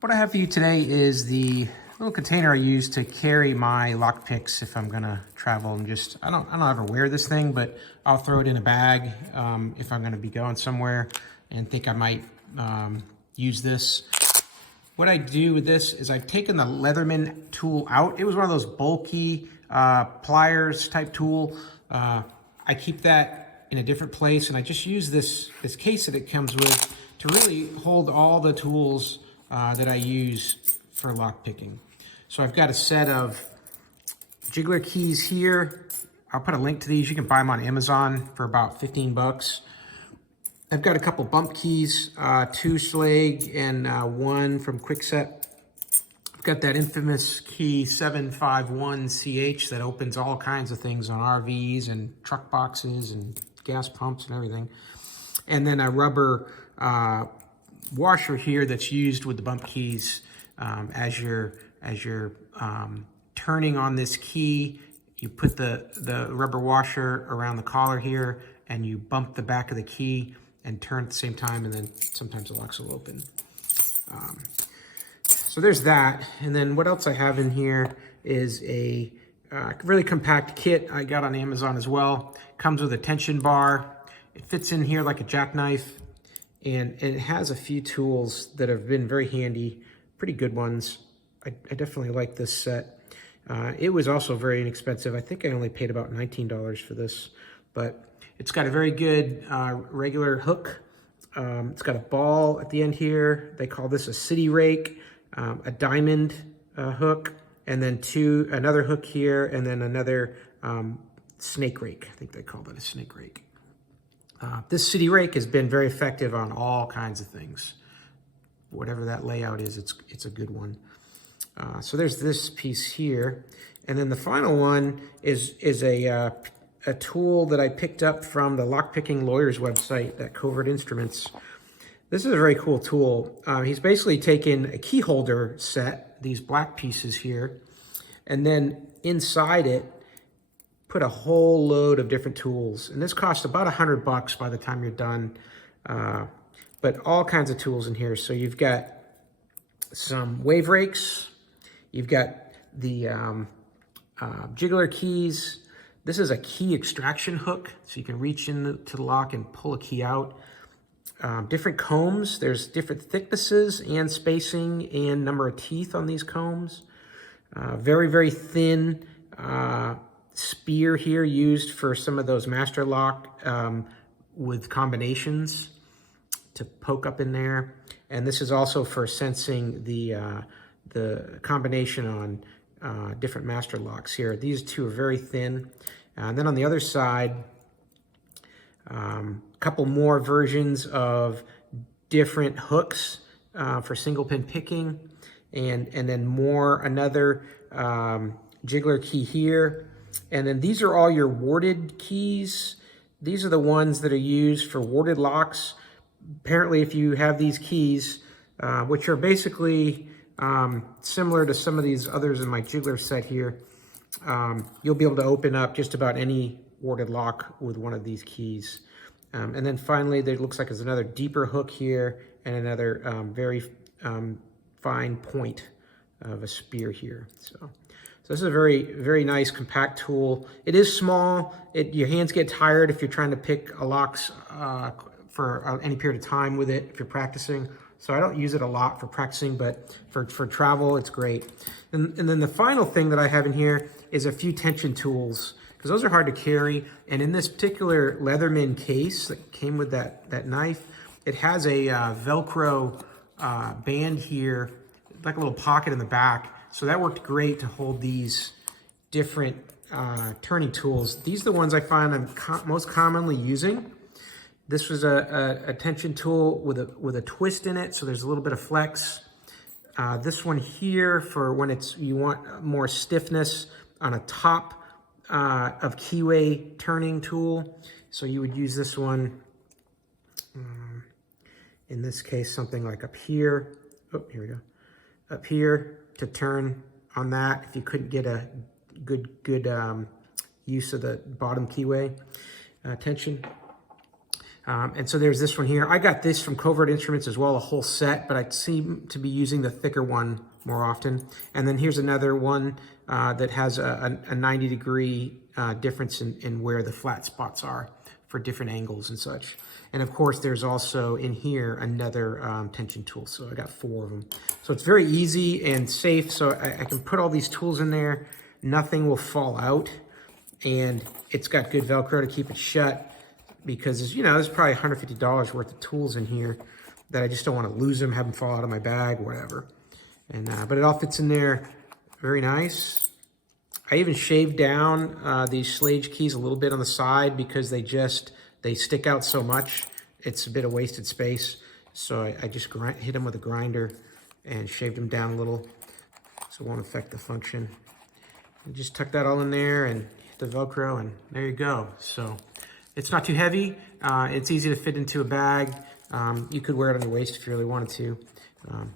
What I have for you today is the little container I use to carry my lock picks if I'm gonna travel and just, I don't ever wear this thing, but I'll throw it in a bag if I'm gonna be going somewhere and think I might use this. What I do with this is I've taken the Leatherman tool out. It was one of those bulky pliers type tool. I keep that in a different place, and I just use this case that it comes with to really hold all the tools that I use for lock picking. So I've got a set of jiggler keys here. I'll put a link to these. You can buy them on Amazon for about 15 bucks. I've got a couple bump keys, 2 Schlage and 1 from Kwikset. I've got that infamous key 751CH that opens all kinds of things on RVs and truck boxes and gas pumps and everything. And then a rubber washer here that's used with the bump keys as you're turning on this key. You put the rubber washer around the collar here and you bump the back of the key and turn at the same time, and then sometimes the locks will open. So there's that. And then what else I have in here is a really compact kit I got on Amazon as well. Comes with a tension bar. It fits in here like a jackknife, and it has a few tools that have been very handy, pretty good ones. I definitely like this set. It was also very inexpensive. I think I only paid about $19 for this, but it's got a very good regular hook. It's got a ball at the end here. They call this a city rake, a diamond hook, and then another hook here, and then another snake rake. I think they call that a snake rake. This city rake has been very effective on all kinds of things. Whatever that layout is, it's a good one. So there's this piece here. And then the final one is a tool that I picked up from the lockpicking lawyer's website, that Covert Instruments. This is a very cool tool. He's basically taken a key holder set, these black pieces here, and then inside it, put a whole load of different tools. And this costs about $100 by the time you're done. But all kinds of tools in here. So you've got some wave rakes. You've got the jiggler keys. This is a key extraction hook, so you can reach into the lock and pull a key out. Different combs. There's different thicknesses and spacing and number of teeth on these combs. Very, very thin spear here used for some of those master lock with combinations to poke up in there. And this is also for sensing the combination on different master locks here. These two are very thin. And then on the other side, a couple more versions of different hooks for single pin picking, and then another jiggler key here. And then these are all your warded keys. These are the ones that are used for warded locks. Apparently, if you have these keys, which are basically similar to some of these others in my jiggler set here, you'll be able to open up just about any warded lock with one of these keys. And then finally, there looks like there's another deeper hook here and another very fine point of a spear here. So this is a very, very nice compact tool. It is small. Your hands get tired if you're trying to pick a locks for any period of time with it if you're practicing. So I don't use it a lot for practicing, but for travel, it's great. And then the final thing that I have in here is a few tension tools, because those are hard to carry. And in this particular Leatherman case that came with that knife, it has a Velcro band here, like a little pocket in the back. So that worked great to hold these different turning tools. These are the ones I find I'm most commonly using. This was a tension tool with a twist in it, so there's a little bit of flex. This one here for when you want more stiffness on a top of keyway turning tool. So you would use this one. In this case, something like up here. Oh, here we go. Up here to turn on that if you couldn't get a good use of the bottom keyway tension. And so there's this one here. I got this from Covert Instruments as well, a whole set, but I seem to be using the thicker one more often. And then here's another one that has a 90-degree difference in where the flat spots are for different angles and such. And of course, there's also in here another tension tool. So I got 4 of them. So it's very easy and safe. So I can put all these tools in there. Nothing will fall out. And it's got good Velcro to keep it shut, because, you know, there's probably $150 worth of tools in here that I just don't want to lose them, have them fall out of my bag, whatever. And but it all fits in there very nice. I even shaved down these slage keys a little bit on the side because they stick out so much. It's a bit of wasted space. So I just hit them with a grinder and shaved them down a little so it won't affect the function. And just tuck that all in there and hit the Velcro, and there you go. So it's not too heavy. It's easy to fit into a bag. You could wear it on your waist if you really wanted to.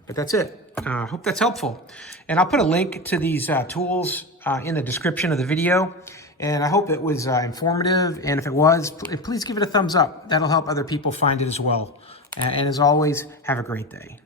But that's it. I hope that's helpful. And I'll put a link to these tools in the description of the video. And I hope it was informative. And if it was, please give it a thumbs up. That'll help other people find it as well. And as always, have a great day.